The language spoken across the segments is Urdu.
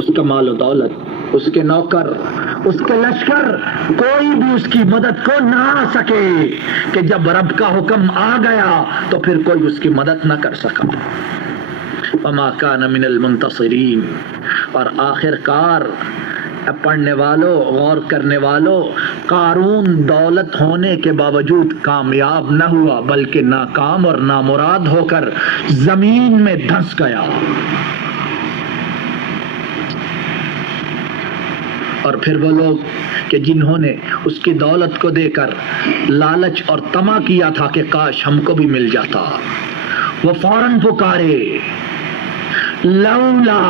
اس کا مال و دولت، اس کے نوکر، اس کے لشکر، کوئی بھی اس کی مدد کو نہ آ سکے کہ جب رب کا حکم آ گیا تو پھر کوئی اس کی مدد نہ کر سکا۔ وما کان من المنتصرین، اور آخر کار پڑھنے والوں، غور کرنے والوں، قارون دولت ہونے کے باوجود کامیاب نہ ہوا بلکہ ناکام اور نامراد ہو کر زمین میں دھنس گیا۔ اور پھر وہ لوگ کہ جنہوں نے اس کی دولت کو دے کر لالچ اور طمع کیا تھا کہ کاش ہم کو بھی مل جاتا، وہ فوراً پکارے لولا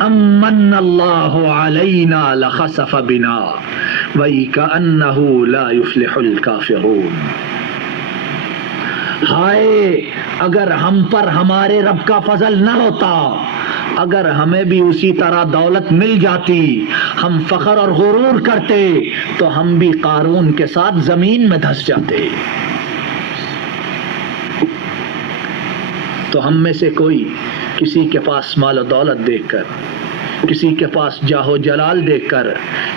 امن اللہ علینا لخسف بنا وَإِكَأَنَّهُ لَا يُفْلِحُ الْكَافِرُونَ، ہائے اگر ہم پر ہمارے رب کا فضل نہ ہوتا، اگر ہمیں بھی اسی طرح دولت مل جاتی، ہم فخر اور غرور کرتے تو ہم بھی قارون کے ساتھ زمین میں دھس جاتے۔ تو ہم میں سے کوئی کسی کے پاس مال و دولت دیکھ کر، کسی کے پاس جاہ و جلال دیکھ کر،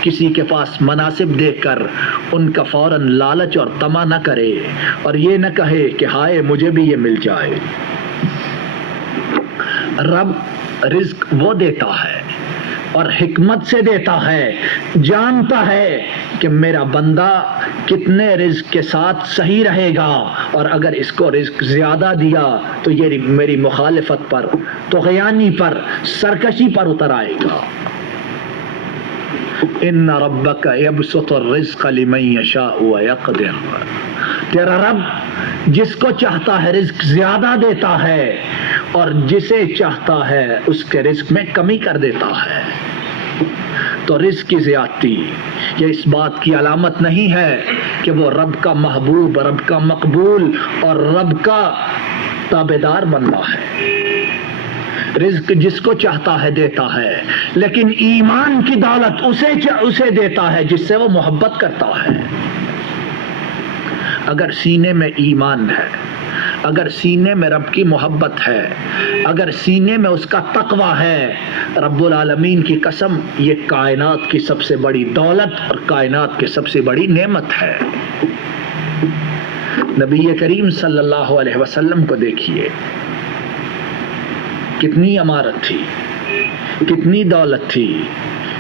کسی کے پاس مناصب دیکھ کر ان کا فوراً لالچ اور طمع نہ کرے اور یہ نہ کہے کہ ہائے مجھے بھی یہ مل جائے۔ رب رزق وہ دیتا ہے اور حکمت سے دیتا ہے، جانتا ہے کہ میرا بندہ کتنے رزق کے ساتھ صحیح رہے گا، اور اگر اس کو رزق زیادہ دیا تو یہ میری مخالفت پر، طغیانی پر، سرکشی پر اتر آئے گا۔ ان ربک یبسط الرزق لمن یشاء ویقدر، تیرا رب جس کو چاہتا ہے رزق زیادہ دیتا ہے اور جسے چاہتا ہے اس کے رزق میں کمی کر دیتا ہے۔ تو رزق کی زیادتی یہ اس بات کی علامت نہیں ہے کہ وہ رب کا محبوب، رب کا مقبول اور رب کا تابعدار بنتا ہے۔ رزق جس کو چاہتا ہے دیتا ہے، لیکن ایمان کی دولت اسے دیتا ہے جس سے وہ محبت کرتا ہے۔ اگر سینے میں ایمان ہے، اگر سینے میں رب کی محبت ہے، اگر سینے میں اس کا تقوی ہے، رب العالمین کی قسم یہ کائنات کی سب سے بڑی دولت اور کائنات کی سب سے بڑی نعمت ہے۔ نبی کریم صلی اللہ علیہ وسلم کو دیکھیے، کتنی عمارت تھی، کتنی دولت تھی،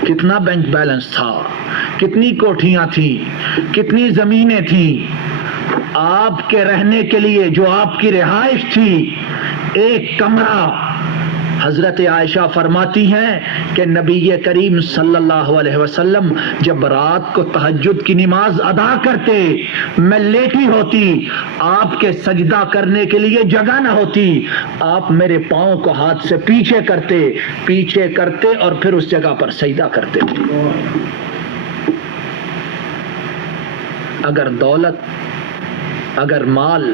کتنا بینک بیلنس تھا، کتنی کوٹھیاں تھیں، کتنی زمینیں تھیں۔ آپ کے رہنے کے لیے جو آپ کی رہائش تھی، ایک کمرہ، حضرت عائشہ فرماتی ہیں کہ نبی کریم صلی اللہ علیہ وسلم جب رات کو تہجد کی نماز ادا کرتے، میں لیٹی ہوتی، آپ کے سجدہ کرنے کے لیے جگہ نہ ہوتی، آپ میرے پاؤں کو ہاتھ سے پیچھے کرتے اور پھر اس جگہ پر سجدہ کرتے تھے۔ اگر دولت، اگر مال،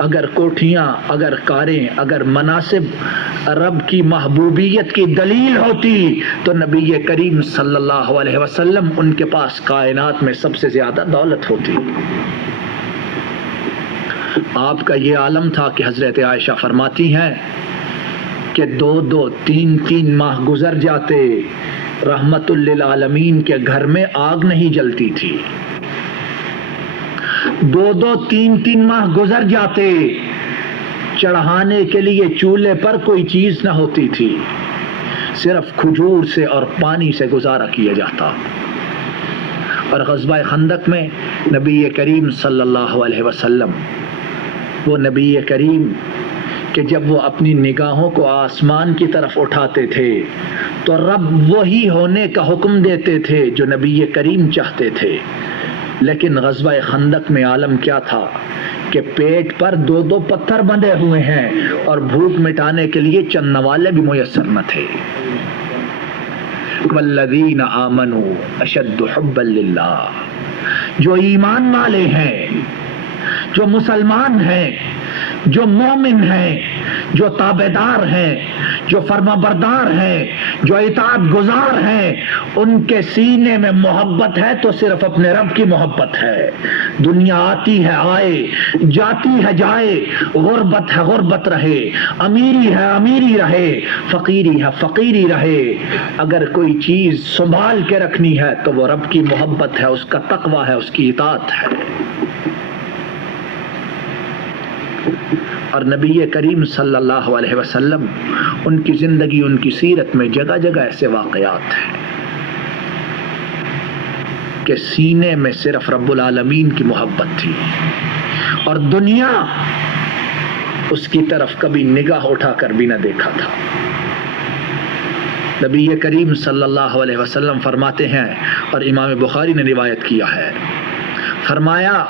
اگر کوٹھیاں، اگر کاریں، اگر مناصب رب کی محبوبیت کی دلیل ہوتی تو نبی کریم صلی اللہ علیہ وسلم ان کے پاس کائنات میں سب سے زیادہ دولت ہوتی۔ آپ کا یہ عالم تھا کہ حضرت عائشہ فرماتی ہیں کہ 2-2 3-3 ماہ گزر جاتے، رحمت للعالمین کے گھر میں آگ نہیں جلتی تھی۔ 2-2 3-3 ماہ گزر جاتے، چڑھانے کے لیے چولہے پر کوئی چیز نہ ہوتی تھی، صرف کھجور سے اور پانی سے گزارا کیا جاتا۔ اور غزوہ خندق میں نبی کریم صلی اللہ علیہ وسلم، وہ نبی کریم کہ جب وہ اپنی نگاہوں کو آسمان کی طرف اٹھاتے تھے تو رب وہی ہونے کا حکم دیتے تھے جو نبی کریم چاہتے تھے۔ لیکن غزوہ خندق میں عالم کیا تھا کہ پیٹ پر 2-2 پتھر بندھے ہوئے ہیں اور بھوک مٹانے کے لیے چند نوالے بھی میسر نہ تھے۔ والذین آمنوا اشد حبا للہ، جو ایمان والے ہیں، جو مسلمان ہیں، جو مومن ہیں، جو تابعدار ہیں، جو فرما بردار ہیں، جو اطاعت گزار ہیں، ان کے سینے میں محبت ہے تو صرف اپنے رب کی محبت ہے۔ دنیا آتی ہے آئے، جاتی ہے جائے، غربت ہے غربت رہے، امیری ہے امیری رہے، فقیری ہے فقیری رہے، اگر کوئی چیز سنبھال کے رکھنی ہے تو وہ رب کی محبت ہے، اس کا تقوی ہے، اس کی اطاعت ہے۔ اور نبی کریم صلی اللہ علیہ وسلم، ان کی زندگی، ان کی سیرت میں جگہ جگہ ایسے واقعات ہیں کہ سینے میں صرف رب العالمین کی محبت تھی اور دنیا اس کی طرف کبھی نگاہ اٹھا کر بھی نہ دیکھا تھا۔ نبی کریم صلی اللہ علیہ وسلم فرماتے ہیں، اور امام بخاری نے روایت کیا ہے، فرمایا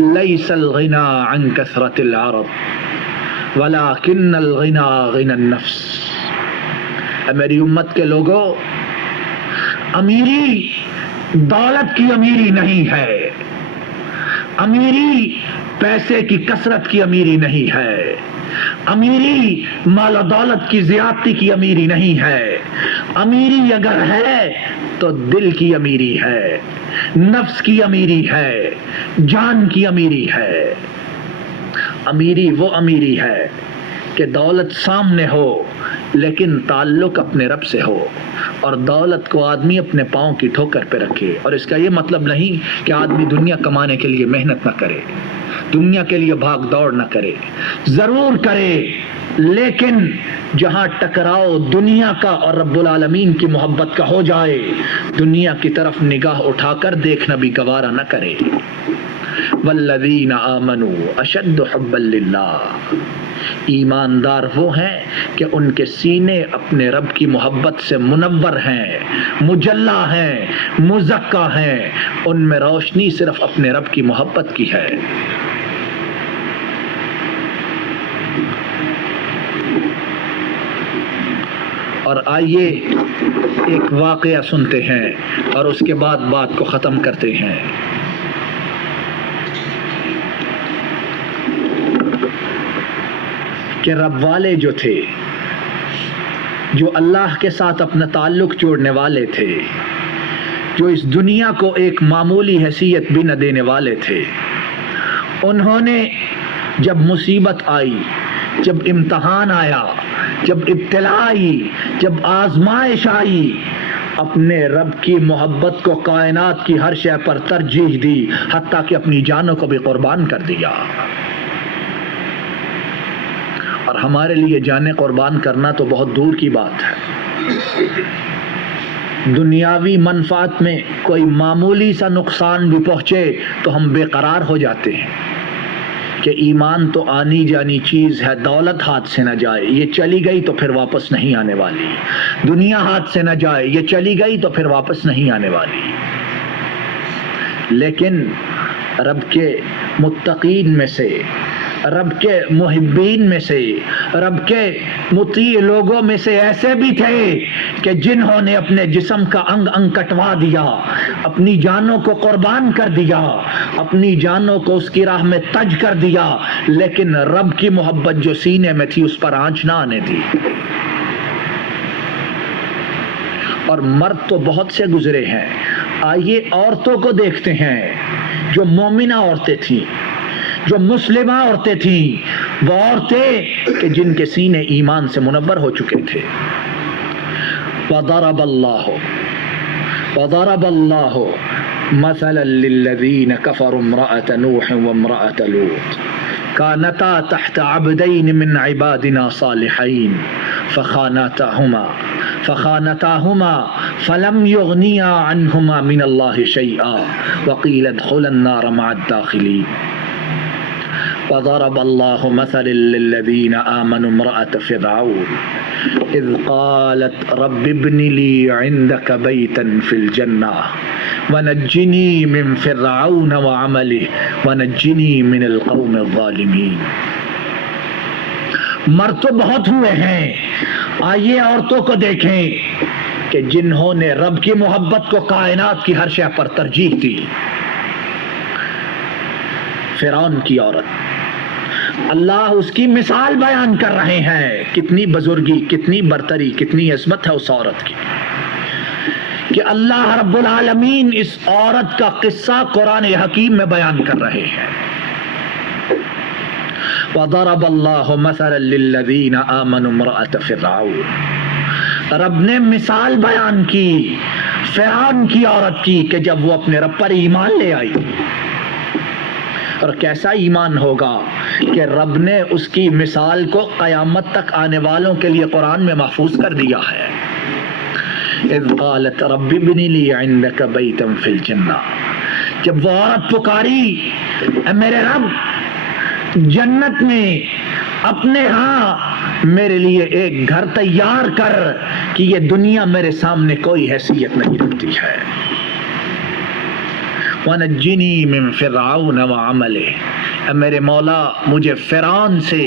لیس الغنا عن کثرت العرب ولکن الغنا غنى النفس۔ اے میری امت کے لوگوں، امیری دولت کی امیری نہیں ہے، امیری پیسے کی کثرت کی امیری نہیں ہے، امیری مال و دولت کی زیادتی کی امیری نہیں ہے، امیری اگر ہے تو دل کی امیری ہے، نفس کی امیری ہے، جان کی امیری ہے۔ امیری وہ امیری ہے کہ دولت سامنے ہو لیکن تعلق اپنے رب سے ہو، اور دولت کو آدمی اپنے پاؤں کی ٹھوکر پہ رکھے۔ اور اس کا یہ مطلب نہیں کہ آدمی دنیا کمانے کے لیے محنت نہ کرے، دنیا کے لیے بھاگ دوڑ نہ کرے، ضرور کرے، لیکن جہاں ٹکراؤ دنیا کا اور رب العالمین کی محبت کا ہو جائے، دنیا کی طرف نگاہ اٹھا کر دیکھنا بھی گوارا نہ کرے۔ والذین آمنوا اشد حبا للہ، ایماندار وہ ہیں کہ ان کے سینے اپنے رب کی محبت سے منور ہیں، مجلہ ہیں، مزکا ہیں، ان میں روشنی صرف اپنے رب کی محبت کی ہے۔ اور آئیے ایک واقعہ سنتے ہیں اور اس کے بعد بات کو ختم کرتے ہیں۔ کہ رب والے جو تھے، جو اللہ کے ساتھ اپنا تعلق جوڑنے والے تھے، جو اس دنیا کو ایک معمولی حیثیت بھی نہ دینے والے تھے، انہوں نے جب مصیبت آئی، جب امتحان آیا، جب ابتلا آئی، جب آزمائش آئی، اپنے رب کی محبت کو کائنات کی ہر شے پر ترجیح دی، حتیٰ کہ اپنی جانوں کو بھی قربان کر دیا۔ اور ہمارے لیے جانیں قربان کرنا تو بہت دور کی بات ہے، دنیاوی منفعت میں کوئی معمولی سا نقصان بھی پہنچے تو ہم بے قرار ہو جاتے ہیں کہ ایمان تو آنی جانی چیز ہے، دولت ہاتھ سے نہ جائے، یہ چلی گئی تو پھر واپس نہیں آنے والی، دنیا ہاتھ سے نہ جائے، یہ چلی گئی تو پھر واپس نہیں آنے والی۔ لیکن رب کے متقین میں سے، رب کے محبین میں سے، رب کے مطیع لوگوں میں سے ایسے بھی تھے کہ جنہوں نے اپنے جسم کا انگ انگ کٹوا دیا، اپنی جانوں کو قربان کر دیا، اپنی جانوں کو اس کی راہ میں تج کر دیا، لیکن رب کی محبت جو سینے میں تھی اس پر آنچ نہ آنے دی۔ اور مرد تو بہت سے گزرے ہیں، آئیے عورتوں کو دیکھتے ہیں، جو مومنہ عورتیں تھیں، جو مسلمہ عورتیں تھیں، وہ عورتیں کہ جن کے سینے ایمان سے منور ہو چکے تھے۔ وضرب اللہ مثلا للذین کفروا امرأة نوح وامرأة لوط كانتا تحت عبدین من عبادنا صالحین فخانتاهما فلم يغنيا عنهما من الله شيئا وقيل ادخلا النار مع الداخلين۔ وضرب الله مثلا للذين آمنوا امرأة فرعون إذ قالت رب ابن لي عندك بيتا في الجنة ونجني من فرعون وعمله ونجني من القوم الظالمين۔ مرد تو بہت ہوئے ہیں، آئیے عورتوں کو دیکھیں کہ جنہوں نے رب کی محبت کو کائنات کی ہر شے پر ترجیح دی۔ فرعون کی عورت، اللہ اس کی مثال بیان کر رہے ہیں، کتنی بزرگی، کتنی برتری، کتنی عظمت ہے اس عورت کی، کہ اللہ رب العالمین اس عورت کا قصہ قرآن حکیم میں بیان کر رہے ہیں۔ وَضَرَبَ اللَّهُ مَثَلًا لِلَّذِينَ آمَنُوا امْرَأَتَ فِرْعَوْنَ، رب نے مثال بیان کی فرعون کی عورت کی کہ جب وہ اپنے رب پر ایمان لے آئی، اور کیسا ایمان ہوگا کہ رب نے اس کی مثال کو قیامت تک آنے والوں کے لیے قرآن میں محفوظ کر دیا ہے۔ اذ قالت رب ابن لی عندک بیتا فی الجنہ، جب وہ عورت پکاری اے میرے رب جنت میں اپنے ہاں میرے لیے ایک گھر تیار کر کہ یہ دنیا میرے سامنے کوئی حیثیت نہیں رکھتی ہے۔ وَنَجِّنِي مِن فِرْعَوْنَ وَعَمَلِهِ، اے میرے مولا مجھے فرعون سے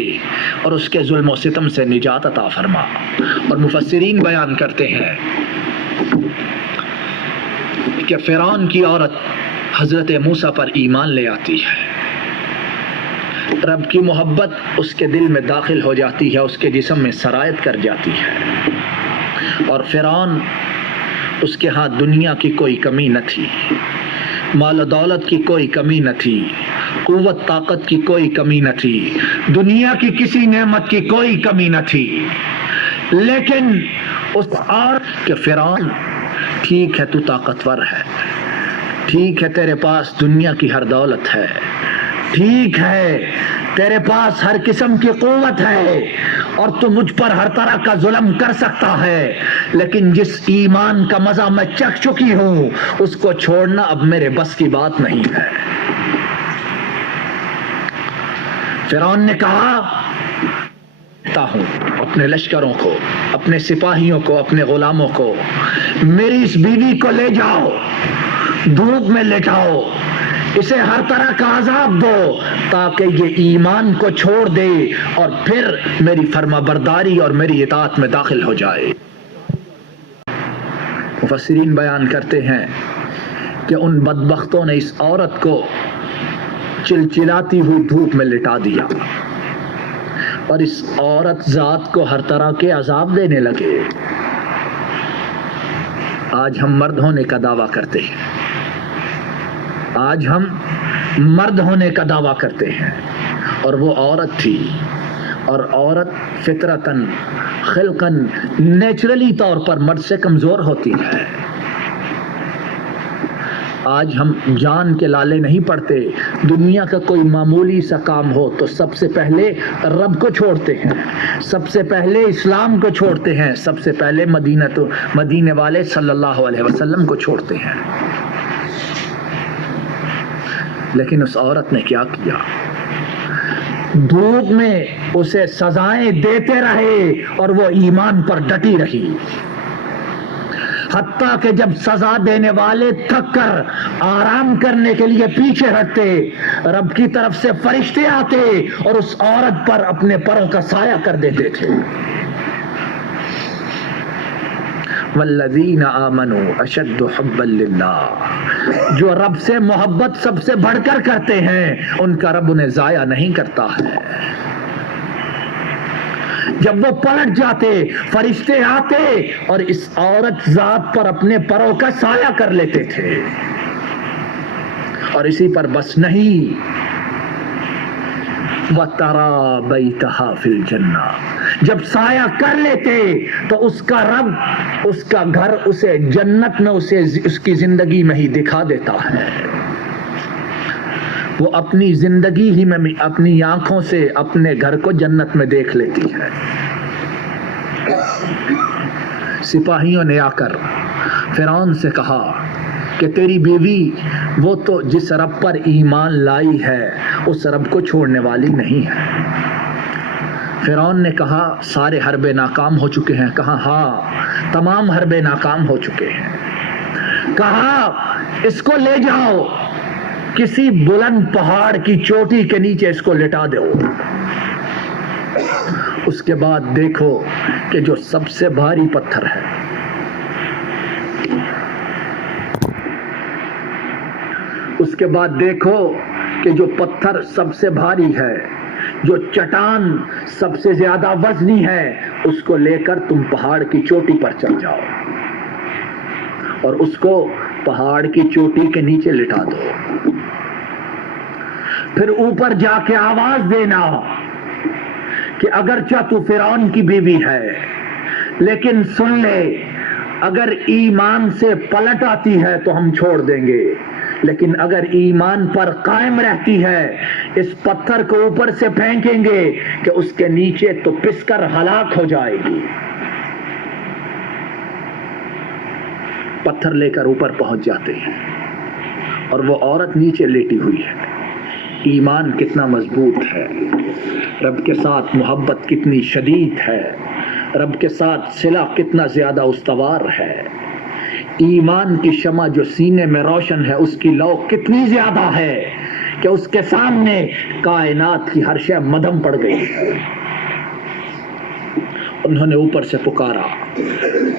اور اس کے ظلم و ستم سے نجات عطا فرما۔ اور مفسرین بیان کرتے ہیں کہ فرعون کی عورت حضرت موسیٰ پر ایمان لے آتی ہے، رب کی محبت اس کے دل میں داخل ہو جاتی ہے، اس کے جسم میں سرایت کر جاتی ہے، اور فرعون اس کے ہاں دنیا کی کوئی کمی نہ تھی، مال و دولت کی کوئی کمی نہ تھی، قوت طاقت کی کوئی کمی نہ تھی، دنیا کی کسی نعمت کی کوئی کمی نہ تھی، لیکن اس عورت کہ فرعون ٹھیک ہے تو طاقتور ہے، ٹھیک ہے تیرے پاس دنیا کی ہر دولت ہے، ٹھیک ہے تیرے پاس ہر قسم کی قوت ہے اور تو مجھ پر ہر طرح کا ظلم کر سکتا ہے، لیکن جس ایمان کا مزہ میں چکھ چکی ہوں اس کو چھوڑنا اب میرے بس کی بات نہیں ہے۔ فرعون نے کہا ہوں اپنے لشکروں کو، اپنے سپاہیوں کو، اپنے غلاموں کو، میری اس بیوی کو لے جاؤ، دھوپ میں لٹاؤ، اسے ہر طرح کا عذاب دو تاکہ یہ ایمان کو چھوڑ دے اور پھر میری فرما برداری اور میری اطاعت میں داخل ہو جائے۔ مفسرین بیان کرتے ہیں کہ ان بدبختوں نے اس عورت کو چلچلاتی ہوئی دھوپ میں لٹا دیا اور اس عورت ذات کو ہر طرح کے عذاب دینے لگے۔ آج ہم مرد ہونے کا دعویٰ کرتے ہیں، آج ہم مرد ہونے کا دعویٰ کرتے ہیں، اور وہ عورت تھی، اور عورت فطرتاً خلقاً نیچرلی طور پر مرد سے کمزور ہوتی ہے۔ آج ہم جان کے لالے نہیں پڑتے، دنیا کا کوئی معمولی سا کام ہو تو سب سے پہلے رب کو چھوڑتے ہیں، سب سے پہلے اسلام کو چھوڑتے ہیں، سب سے پہلے مدینے والے صلی اللہ علیہ وسلم کو چھوڑتے ہیں۔ لیکن اس عورت نے کیا کیا؟ دھوپ میں اسے سزائیں دیتے رہے اور وہ ایمان پر ڈٹی رہی، حتیٰ کہ جب سزا دینے والے تھک کر آرام کرنے کے لیے پیچھے ہٹتے، رب کی طرف سے فرشتے آتے اور اس عورت پر اپنے پروں کا سایہ کر دیتے تھے۔ والذین آمنوا اشد حبا للہ، جو رب سے محبت سب سے بڑھ کر کرتے ہیں ان کا رب انہیں ضائع نہیں کرتا ہے۔ جب وہ پلٹ جاتے فرشتے آتے اور اس عورت ذات پر اپنے پروں کا سایہ کر لیتے تھے، اور اسی پر بس نہیں، وَتَرَى بَيْتَهَا فِي الْجَنَّةِ، جب سایہ کر لیتے تو اس کا رب اس کا گھر اسے جنت میں اسے اس کی زندگی میں ہی دکھا دیتا ہے۔ وہ اپنی زندگی ہی میں اپنی آنکھوں سے اپنے گھر کو جنت میں دیکھ لیتی ہے۔ سپاہیوں نے آ کر فرعون سے کہا کہ تیری بیوی وہ تو جس رب پر ایمان لائی ہے اس رب کو چھوڑنے والی نہیں ہے۔ فرعون نے کہا سارے حربے ناکام ہو چکے ہیں؟ کہا ہاں تمام حربے ناکام ہو چکے ہیں۔ کہا اس کو لے جاؤ کسی بلند پہاڑ کی چوٹی کے نیچے اس کو لٹا دو، اس کے بعد دیکھو کہ جو سب سے بھاری پتھر ہے اس کے بعد دیکھو کہ جو پتھر سب سے بھاری ہے جو چٹان سب سے زیادہ وزنی ہے اس کو لے کر تم پہاڑ کی چوٹی پر چڑھ جاؤ اور اس کو پہاڑ کی چوٹی کے نیچے لٹا دو، پھر اوپر جا کے آواز دینا کہ اگرچہ تو فرعون کی بیوی ہے لیکن سن لے، اگر ایمان سے پلٹ آتی ہے تو ہم چھوڑ دیں گے، لیکن اگر ایمان پر قائم رہتی ہے اس پتھر کو اوپر سے پھینکیں گے کہ اس کے نیچے تو پس کر ہلاک ہو جائے گی۔ پتھر لے کر اوپر پہنچ جاتے ہیں اور وہ عورت نیچے لیٹی ہوئی ہے۔ ایمان کتنا مضبوط ہے، رب کے ساتھ محبت کتنی شدید ہے، رب کے ساتھ صلہ کتنا زیادہ استوار ہے، ایمان کی شمع جو سینے میں روشن ہے اس کی لو کتنی زیادہ ہے کہ اس کے سامنے کائنات کی ہر شے مدھم پڑ گئی ہے۔ انہوں نے اوپر سے پکارا،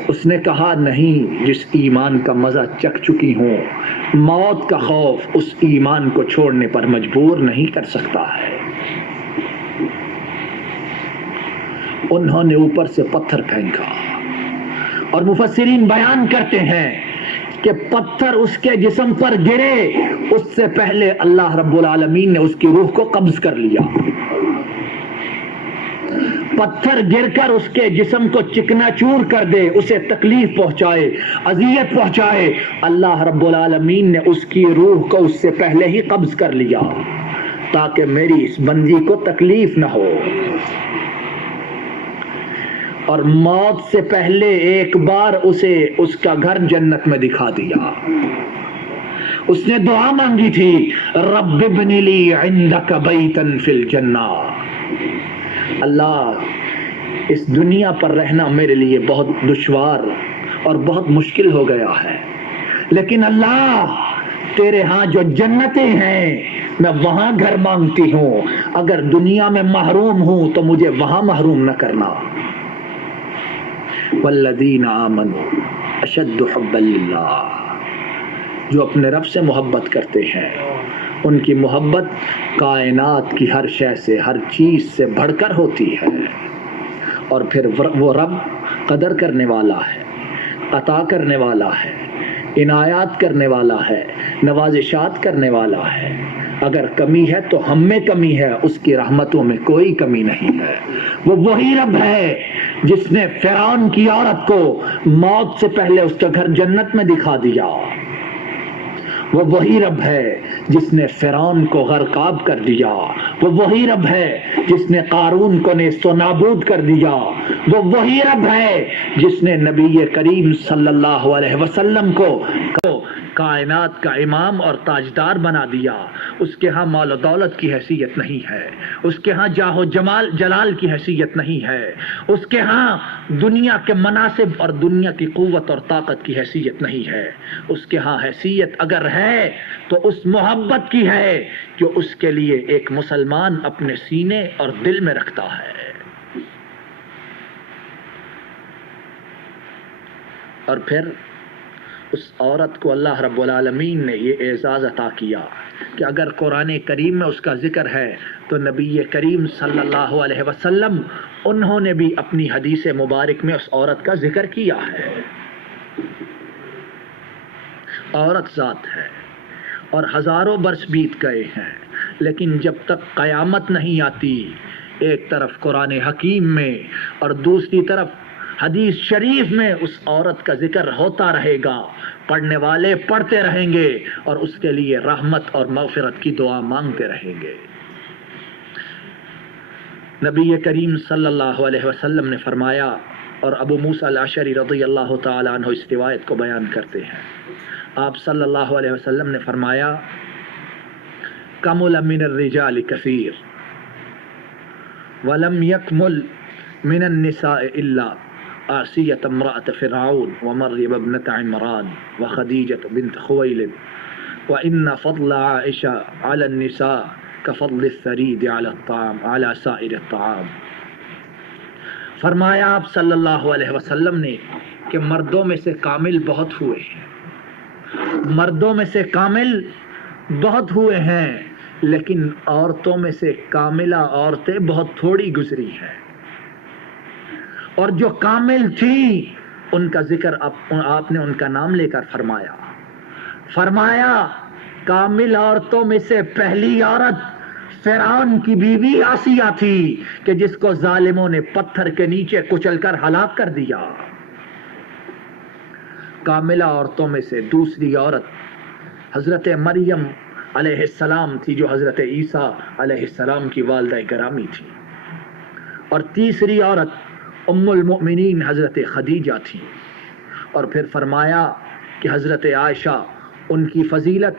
اس نے کہا نہیں، جس ایمان کا مزہ چکھ چکی ہوں، موت کا خوف اس ایمان کو چھوڑنے پر مجبور نہیں کر سکتا ہے۔ انہوں نے اوپر سے پتھر پھینکا اور مفسرین بیان کرتے ہیں کہ پتھر اس کے جسم پر گرے اس سے پہلے اللہ رب العالمین نے اس کی روح کو قبض کر لیا۔ پتھر گر کر اس کے جسم کو چکنا چور کر دے، اسے تکلیف پہنچائے، اذیت پہنچائے، اللہ رب العالمین نے اس کی روح کو اس سے پہلے ہی قبض کر لیا تاکہ میری اس بندی کو تکلیف نہ ہو۔ اور موت سے پہلے ایک بار اسے اس کا گھر جنت میں دکھا دیا۔ اس نے دعا مانگی تھی، رب ابن لی عندک بیتا فی الجنہ، اللہ اس دنیا پر رہنا میرے لیے بہت دشوار اور بہت مشکل ہو گیا ہے، لیکن اللہ تیرے ہاں جو جنتیں ہیں میں وہاں گھر مانگتی ہوں، اگر دنیا میں محروم ہوں تو مجھے وہاں محروم نہ کرنا۔ والذین آمنوا اشد حبا للہ، جو اپنے رب سے محبت کرتے ہیں ان کی محبت کائنات کی ہر شے سے، ہر چیز سے بڑھ کر ہوتی ہے، اور پھر وہ رب قدر کرنے والا ہے، عطا کرنے والا ہے، عنایات کرنے والا ہے، نوازشات کرنے والا ہے۔ اگر کمی ہے تو ہم میں کمی ہے، اس کی رحمتوں میں کوئی کمی نہیں ہے۔ وہ وہی رب ہے جس نے فرعون کی عورت کو موت سے پہلے اس کا گھر جنت میں دکھا دیا۔ وہ وہی رب ہے جس نے فرعون کو غرقاب کر دیا۔ وہ وہی رب ہے جس نے قارون کو نیست و نابود کر دیا۔ وہ وہی رب ہے جس نے نبی کریم صلی اللہ علیہ وسلم کو کائنات کا امام اور تاجدار بنا دیا۔ اس کے ہاں مال و دولت کی حیثیت نہیں ہے، اس کے ہاں جاہ و جلال کی حیثیت نہیں ہے، اس کے ہاں دنیا کے مناصب اور دنیا کی قوت اور طاقت کی حیثیت نہیں ہے۔ اس کے ہاں حیثیت اگر ہے تو اس محبت کی ہے جو اس کے لیے ایک مسلمان اپنے سینے اور دل میں رکھتا ہے۔ اور پھر اس عورت کو اللہ رب العالمین نے یہ اعزاز عطا کیا کہ اگر قرآن کریم میں اس کا ذکر ہے تو نبی کریم صلی اللہ علیہ وسلم انہوں نے بھی اپنی حدیث مبارک میں اس عورت کا ذکر کیا ہے۔ عورت ذات ہے اور ہزاروں برس بیت گئے ہیں، لیکن جب تک قیامت نہیں آتی، ایک طرف قرآن حکیم میں اور دوسری طرف حدیث شریف میں اس عورت کا ذکر ہوتا رہے گا، پڑھنے والے پڑھتے رہیں گے اور اس کے لیے رحمت اور مغفرت کی دعا مانگتے رہیں گے۔ نبی کریم صلی اللہ علیہ وسلم نے فرمایا، اور ابو موسیٰ الاشعری رضی اللہ تعالی عنہ اس روایت کو بیان کرتے ہیں، آپ صلی اللہ علیہ وسلم نے فرمایا، کمل من الرجال کثیر ولم یکمل من النساء الا آسیۃ امرأۃ فرعون ومریم ابنۃ عمران وخدیجۃ بنت خویلد وإن فضل عائشہ علی النساء کفضل الثرید علی الطعام علی سائر الطعام۔ فرمایا آپ صلی اللہ علیہ وسلم نے کہ مردوں میں سے کامل بہت ہوئے ہیں، مردوں میں سے کامل بہت ہوئے ہیں، لیکن عورتوں میں سے کاملہ عورتیں بہت تھوڑی گزری ہیں، اور جو کامل تھی ان کا ذکر آپ نے ان کا نام لے کر فرمایا کامل عورتوں میں سے پہلی عورت فرعون کی بیوی آسیہ تھی کہ جس کو ظالموں نے پتھر کے نیچے کچل کر ہلاک کر دیا۔ کاملہ عورتوں میں سے دوسری عورت حضرت مریم علیہ السلام تھی، جو حضرت عیسیٰ علیہ السلام کی والدہ گرامی تھی، اور تیسری عورت ام المؤمنین حضرت خدیجہ تھی۔ اور پھر فرمایا کہ حضرت عائشہ، ان کی فضیلت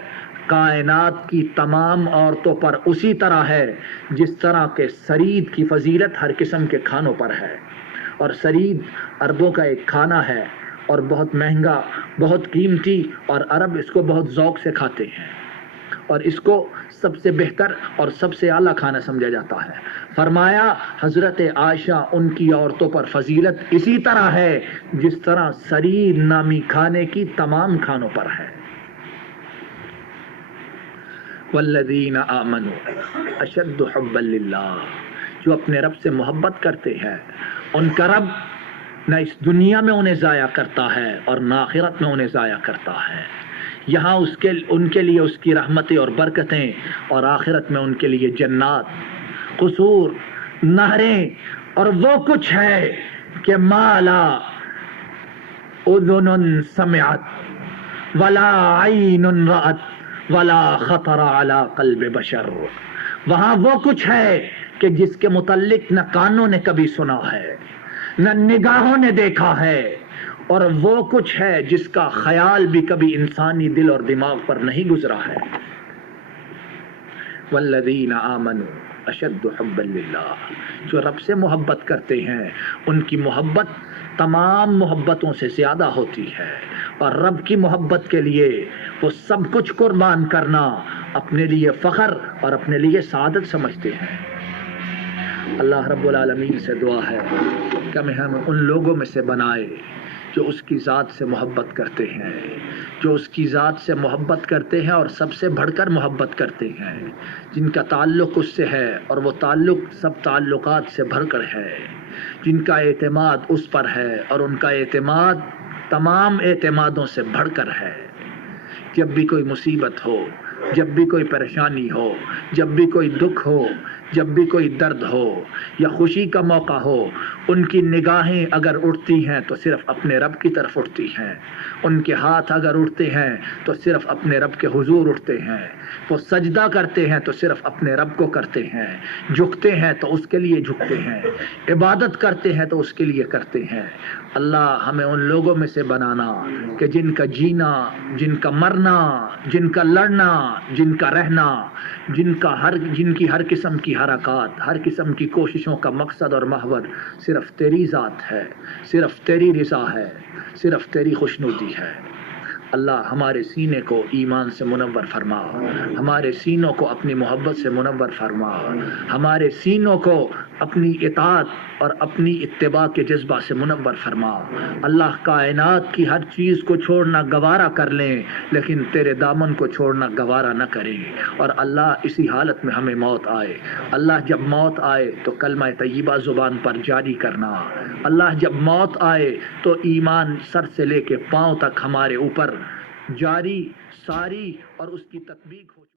کائنات کی تمام عورتوں پر اسی طرح ہے جس طرح کہ سرید کی فضیلت ہر قسم کے کھانوں پر ہے، اور سرید عربوں کا ایک کھانا ہے اور بہت مہنگا، بہت قیمتی، اور عرب اس کو بہت ذوق سے کھاتے ہیں، اور اس کو سب سے بہتر اور سب سے اعلیٰ کھانا سمجھا جاتا ہے۔ فرمایا حضرت عائشہ، ان کی عورتوں پر فضیلت اسی طرح ہے جس طرح سرید نامی کھانے کی تمام کھانوں پر ہے۔ والذین آمنوا اشد حبا للہ، جو اپنے رب سے محبت کرتے ہیں ان کا رب نہ اس دنیا میں انہیں ضائع کرتا ہے اور نہ آخرت میں انہیں ضائع کرتا ہے۔ یہاں ان کے لیے اس کی رحمتیں اور برکتیں، اور آخرت میں ان کے لیے جنات، قصور، نہریں، اور وہ کچھ ہے کہ ما لا اذن سمعت ولا عین رأت ولا خطر علی قلب بشر۔ وہاں وہ کچھ ہے کہ جس کے متعلق نہ کانوں نے کبھی سنا ہے، نہ نگاہوں نے دیکھا ہے، اور وہ کچھ ہے جس کا خیال بھی کبھی انسانی دل اور دماغ پر نہیں گزرا ہے۔ والذین آمنوا اشد حبا للہ، جو رب سے محبت کرتے ہیں ان کی محبت تمام محبتوں سے زیادہ ہوتی ہے، اور رب کی محبت کے لیے وہ سب کچھ قربان کرنا اپنے لیے فخر اور اپنے لیے سعادت سمجھتے ہیں۔ اللہ رب العالمین سے دعا ہے کہ ہمیں ان لوگوں میں سے بنائے جو اس کی ذات سے محبت کرتے ہیں، جو اس کی ذات سے محبت کرتے ہیں اور سب سے بڑھ کر محبت کرتے ہیں، جن کا تعلق اس سے ہے اور وہ تعلق سب تعلقات سے بڑھ کر ہے، جن کا اعتماد اس پر ہے اور ان کا اعتماد تمام اعتمادوں سے بڑھ کر ہے۔ جب بھی کوئی مصیبت ہو، جب بھی کوئی پریشانی ہو، جب بھی کوئی دکھ ہو، جب بھی کوئی درد ہو یا خوشی کا موقع ہو، ان کی نگاہیں اگر اٹھتی ہیں تو صرف اپنے رب کی طرف اٹھتی ہیں، ان کے ہاتھ اگر اٹھتے ہیں تو صرف اپنے رب کے حضور اٹھتے ہیں، وہ سجدہ کرتے ہیں تو صرف اپنے رب کو کرتے ہیں، جھکتے ہیں تو اس کے لیے جھکتے ہیں، عبادت کرتے ہیں تو اس کے لیے کرتے ہیں۔ اللہ ہمیں ان لوگوں میں سے بنانا کہ جن کا جینا، جن کا مرنا، جن کا لڑنا، جن کا رہنا، جن کی ہر قسم کی حرکات، ہر قسم کی کوششوں کا مقصد اور محور صرف تیری ذات ہے، صرف تیری رضا ہے، صرف تیری خوشنودی ہے۔ اللہ ہمارے سینے کو ایمان سے منور فرما، ہمارے سینوں کو اپنی محبت سے منور فرما، ہمارے سینوں کو اپنی اطاعت اور اپنی اتباع کے جذبہ سے منور فرما۔ اللہ کائنات کی ہر چیز کو چھوڑنا گوارا کر لیں لیکن تیرے دامن کو چھوڑنا گوارا نہ کریں، اور اللہ اسی حالت میں ہمیں موت آئے۔ اللہ جب موت آئے تو کلمہ طیبہ زبان پر جاری کرنا، اللہ جب موت آئے تو ایمان سر سے لے کے پاؤں تک ہمارے اوپر جاری، ساری اور اس کی تطبیق ہو۔